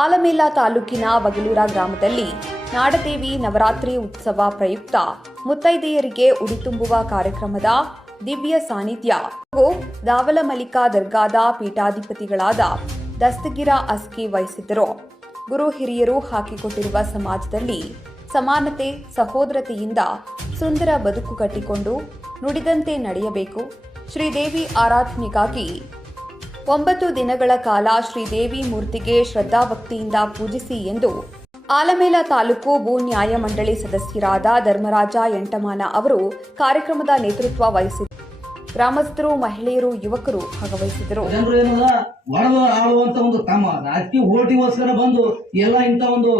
ಆಲಮೇಲ ತಾಲೂಕಿನ ವಗಲೂರ ಗ್ರಾಮದಲ್ಲಿ ನಾಡದೇವಿ ನವರಾತ್ರಿ ಉತ್ಸವ ಪ್ರಯುಕ್ತ ಮುತ್ತೈದೆಯರಿಗೆ ಉಡಿ ತುಂಬುವ ಕಾರ್ಯಕ್ರಮದ ದಿವ್ಯ ಸಾನ್ನಿಧ್ಯ ಹಾಗೂ ದಾವಲಮಲಿಕಾ ದರ್ಗಾದ ಪೀಠಾಧಿಪತಿಗಳಾದ ದಸ್ತಗಿರ ಅಸ್ಕಿ ವಹಿಸಿದ್ದರು. ಗುರು ಹಿರಿಯರು ಹಾಕಿಕೊಟ್ಟಿರುವ ಸಮಾಜದಲ್ಲಿ ಸಮಾನತೆ ಸಹೋದರತೆಯಿಂದ ಸುಂದರ ಬದುಕು ಕಟ್ಟಿಕೊಂಡು ನುಡಿದಂತೆ ನಡೆಯಬೇಕು. ಶ್ರೀದೇವಿ ಆರಾಧನೆಗಾಗಿ 9 ದಿನಗಳ ಕಾಲ ಶ್ರೀದೇವಿ ಮೂರ್ತಿಗೆ ಶ್ರದ್ಧಾಭಕ್ತಿಯಿಂದ ಪೂಜಿಸಿ ಎಂದು ಆಲಮೇಲ ತಾಲೂಕು ಭೂ ನ್ಯಾಯ ಮಂಡಳಿ ಸದಸ್ಯರಾದ ಧರ್ಮರಾಜ ಎಂಟಮಾನ ಅವರು ಕಾರ್ಯಕ್ರಮದ ನೇತೃತ್ವ ವಹಿಸಿದರು. ಗ್ರಾಮಸ್ಥರು, ಮಹಿಳೆಯರು, ಯುವಕರು ಭಾಗವಹಿಸಿದರು. ಆಳುವಂತ ಒಂದು ತಮ್ಮ ರಾಜಕೀಯ ಓಟಿಗೋಸ್ಕರ ಬಂದು ಎಲ್ಲ ಇಂಥ ಒಂದು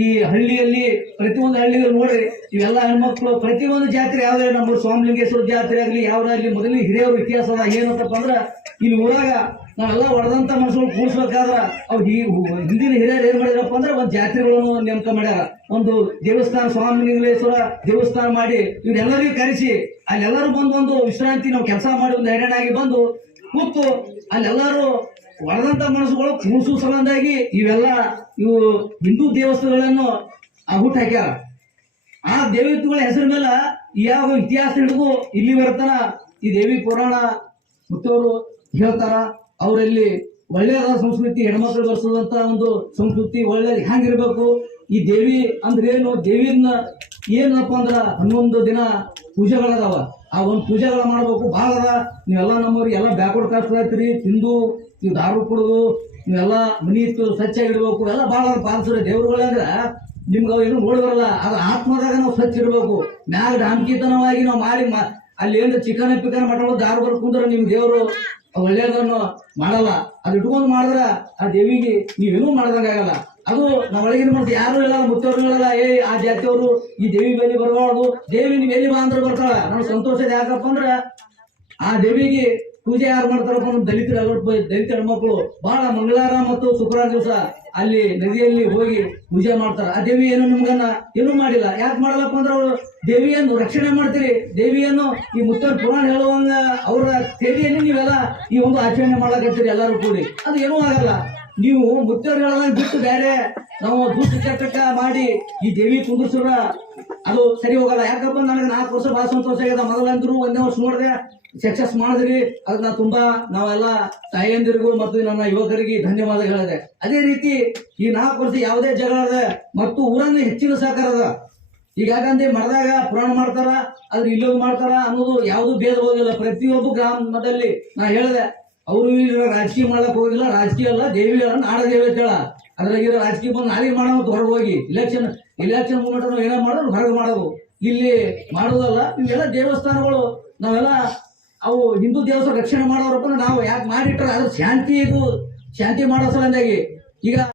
ಈ ಹಳ್ಳಿಯಲ್ಲಿ ಪ್ರತಿಯೊಂದು ಹಳ್ಳಿಗಳು ನೋಡ್ರಿ, ಇವೆಲ್ಲ ಹೆಣ್ಮಕ್ಳು ಪ್ರತಿಯೊಂದು ಜಾತ್ರೆ ಯಾವ್ದೇ ನಮ್ಮ ಸ್ವಾಮಿಲಿಂಗೇಶ್ವರ ಜಾತ್ರೆ ಆಗಲಿ ಯಾವ್ದಾಗ್ಲಿ ಮೊದಲಿಗೆ ಹಿರಿಯವ್ರ ಇತಿಹಾಸ ಏನಂತಪ್ಪ ಅಂದ್ರೆ ಇಲ್ಲಿ ಊರಾಗ ನಾವೆಲ್ಲ ಹೊಡೆದಂತ ಮನುಷ್ಯರು ಕೂಡಿಸ್ಬೇಕಾದ್ರ ಅವ್ರು ಹಿಂದಿನ ಹಿರಿಯರು ಏನ್ ಮಾಡಿದ್ರಪ್ಪ ಅಂದ್ರೆ ಒಂದು ಜಾತ್ರೆಗಳನ್ನು ನೇಮಕ ಮಾಡ್ಯಾರ. ಒಂದು ದೇವಸ್ಥಾನ ಸ್ವಾಮಿಲಿಂಗೇಶ್ವರ ದೇವಸ್ಥಾನ ಮಾಡಿ ಇವ್ರೆಲ್ಲರಿಗೂ ಕರೆಸಿ ಅಲ್ಲೆಲ್ಲರೂ ಬಂದು ಒಂದು ವಿಶ್ರಾಂತಿ ನಾವು ಕೆಲಸ ಮಾಡಿ ಒಂದು ಹೈರಾಣಾಗಿ ಬಂದು ಕೂತು ಅಲ್ಲೆಲ್ಲರೂ ಹೊಡೆದಂತ ಮನಸ್ಸುಗಳು ಕೂಸು ಸಲಂದಾಗಿ ಇವು ಹಿಂದೂ ದೇವಸ್ಥಾನಗಳನ್ನು ಹುಟ್ಟು ಹಾಕ್ಯಾರ. ಆ ದೇವತೆಗಳ ಹೆಸರು ಮೇಲೆ ಯಾವ ಇತಿಹಾಸ ಹಿಡಿದು ಇಲ್ಲಿ ಬರ್ತನ ಈ ದೇವಿ ಪುರಾಣ ಮುತ್ತವರು ಹೇಳ್ತಾರ. ಅವರಲ್ಲಿ ಒಳ್ಳೆಯದ ಸಂಸ್ಕೃತಿ, ಹೆಣ್ಮಕ್ಳು ಬರ್ಸೋದಂತ ಒಂದು ಸಂಸ್ಕೃತಿ ಒಳ್ಳೆಯದು ಹೆಂಗಿರ್ಬೇಕು, ಈ ದೇವಿ ಅಂದ್ರೆ ಏನು, ದೇವಿನ ಏನಪ್ಪ ಅಂದ್ರ 11 ದಿನ ಪೂಜೆಗಳದಾವ. ಆ ಒಂದು ಪೂಜೆಗಳ ಮಾಡ್ಬೇಕು ಭಾಳ ಅದ. ನೀವೆಲ್ಲ ನಮ್ಮವ್ರಿಗೆ ಎಲ್ಲ ಬ್ಯಾಕ್ವರ್ಡ್ ಕಾಸ್ಟ್ ಐತ್ರಿ, ತಿಂದು ನೀವು ದಾರು ಕುಡಿದು ನೀವೆಲ್ಲ ಮನಿ ಇತ್ತು ಸ್ವಚ್ಛ ಇಡ್ಬೇಕು, ಎಲ್ಲ ಭಾಳ ಪಾಲಿಸ್ರಿ. ದೇವ್ರುಗಳಂದ್ರ ನಿಮ್ಗೆ ಅವು ಏನು ನೋಡಿದ್ರಲ್ಲ ಅದು ಆತ್ಮದಾಗ ನಾವು ಸ್ವಚ್ಛ ಇಡ್ಬೇಕು. ಮ್ಯಾಗ ಡಾಂಕಿತನವಾಗಿ ನಾವು ಮಾಡಿ ಅಲ್ಲಿ ಏನು ಚಿಕನ್ ಮಟಗಳು ದಾರು ಬರ್ಕುಂದ್ರೆ ನಿಮ್ ದೇವರು ಒಳ್ಳೆಯದನ್ನು ಮಾಡಲ್ಲ. ಅದು ಇಟ್ಕೊಂಡು ಮಾಡಿದ್ರ ಆ ದೇವಿಗೆ ನೀವೇನೂ ಮಾಡ್ದಂಗಾಗಲ್ಲ. ಅದು ನಾವು ಒಳಗಿನ ಮನಸ್ಸು ಯಾರು ಇಲ್ಲ, ಮುತ್ತವ್ರುಗಳೆಲ್ಲ ಆ ಜಾತಿಯವರು ಈ ದೇವಿ ಬೇಲಿ ಬರಬಾರ್ದು, ದೇವಿ ನೀವು ಎಲ್ಲಿ ಬಾ ಅಂದ್ರೆ ಬರ್ತಾಳ. ನಮ್ಗೆ ಸಂತೋಷ ಯಾಕಪ್ಪ ಅಂದ್ರೆ ಆ ದೇವಿಗೆ ಪೂಜೆ ಯಾರು ಮಾಡ್ತಾರಪ್ಪ ನಮ್ಮ ದಲಿತ ಹೆಣ್ಮಕ್ಳು ಬಹಳ ಮಂಗಳವಾರ ಮತ್ತು ಶುಕ್ರವಾರ ದಿವಸ ಅಲ್ಲಿ ನದಿಯಲ್ಲಿ ಹೋಗಿ ಪೂಜೆ ಮಾಡ್ತಾರ. ಆ ದೇವಿ ಏನು ನಿಮ್ಗನ್ನ ಏನೂ ಮಾಡಿಲ್ಲ. ಯಾಕೆ ಮಾಡಲ್ಲಪ್ಪ ಅಂದ್ರೆ ಅವರು ದೇವಿಯನ್ನು ರಕ್ಷಣೆ ಮಾಡ್ತೀರಿ. ದೇವಿಯನ್ನು ಈ ಮುತ್ತವ್ರ ಪುರಾಣ ಹೇಳುವಂಗ ಅವರ ತೇರಿಯನ್ನು ನೀವೆಲ್ಲ ಈ ಒಂದು ಆಚರಣೆ ಮಾಡಕತ್ತೀರಿ ಎಲ್ಲರೂ ಕೂಡಿ. ಅದು ಏನೂ ಆಗಲ್ಲ. ನೀವು ಮುತ್ತವ್ರು ಹೇಳೋದಂಗ ಬಿಟ್ಟು ಬೇರೆ ನಾವು ದುಡ್ಡು ಚಟಕ ಮಾಡಿ ಈ ದೇವಿ ಕುಂದಿಸ್ರ ಅದು ಸರಿ ಹೋಗಲ್ಲ. ಯಾಕಪ್ಪ ನನಗೆ 4 ವರ್ಷ ಬಹಳ ಸಂತೋಷ ಆಗ್ಯದ. ಮೊದಲಂದ್ರು 1ನೇ ವರ್ಷ ನೋಡಿದೆ ಸಕ್ಸಸ್ ಮಾಡಿದ್ರಿ. ಅದನ್ನ ತುಂಬಾ ನಾವೆಲ್ಲ ತಾಯಿಯಂದಿರಿಗೂ ಮತ್ತು ನನ್ನ ಯುವಕರಿಗೆ ಧನ್ಯವಾದ ಹೇಳಿದೆ. ಅದೇ ರೀತಿ ಈ 4 ವರ್ಷ ಯಾವುದೇ ಜಗಳ ಅದ ಮತ್ತು ಊರನ್ನು ಹೆಚ್ಚಿನ ಸಹಕಾರ ಅದ. ಈಗ ಯಾಕಂದ್ರೆ ಮರದಾಗ ಪುರಾಣ ಮಾಡ್ತಾರ, ಅದ್ರ ಇಲ್ಲೊಂದು ಮಾಡ್ತಾರ ಅನ್ನೋದು ಯಾವುದು ಭೇದ ಹೋಗಿಲ್ಲ. ಪ್ರತಿಯೊಬ್ಬ ಗ್ರಾಮದಲ್ಲಿ ನಾ ಹೇಳಿದೆ, ಅವರು ರಾಜಕೀಯ ಮಾಡ್ಲಕ್ ಹೋಗಿಲ್ಲ. ರಾಜಕೀಯ ಅಲ್ಲ, ದೇವಿ ಅಲ್ಲ, ನಾಡ ದೇವಿ ಅಂತೇಳ. ಅದ್ರಾಗಿರೋ ರಾಜಕೀಯ ಬಂದು ನಾಳೆ ಮಾಡೋದು ಹೊರಗೆ ಹೋಗಿ ಇಲೆಕ್ಷನ್ ಮೂಮೆಂಟ್ ನಾವು ಏನೋ ಮಾಡೋದು ಹೊರಗೆ ಮಾಡೋದು, ಇಲ್ಲಿ ಮಾಡೋದಲ್ಲ. ಇವೆಲ್ಲ ದೇವಸ್ಥಾನಗಳು ನಾವೆಲ್ಲ ಅವು ಹಿಂದೂ ದೇವಸ್ಥಾನ ರಕ್ಷಣೆ ಮಾಡೋರಪ್ಪ ನಾವು ಯಾಕೆ ಮಾಡಿಟ್ರೆ ಅದು ಶಾಂತಿ ಮಾಡೋ ಸಲಂದಾಗಿ ಈಗ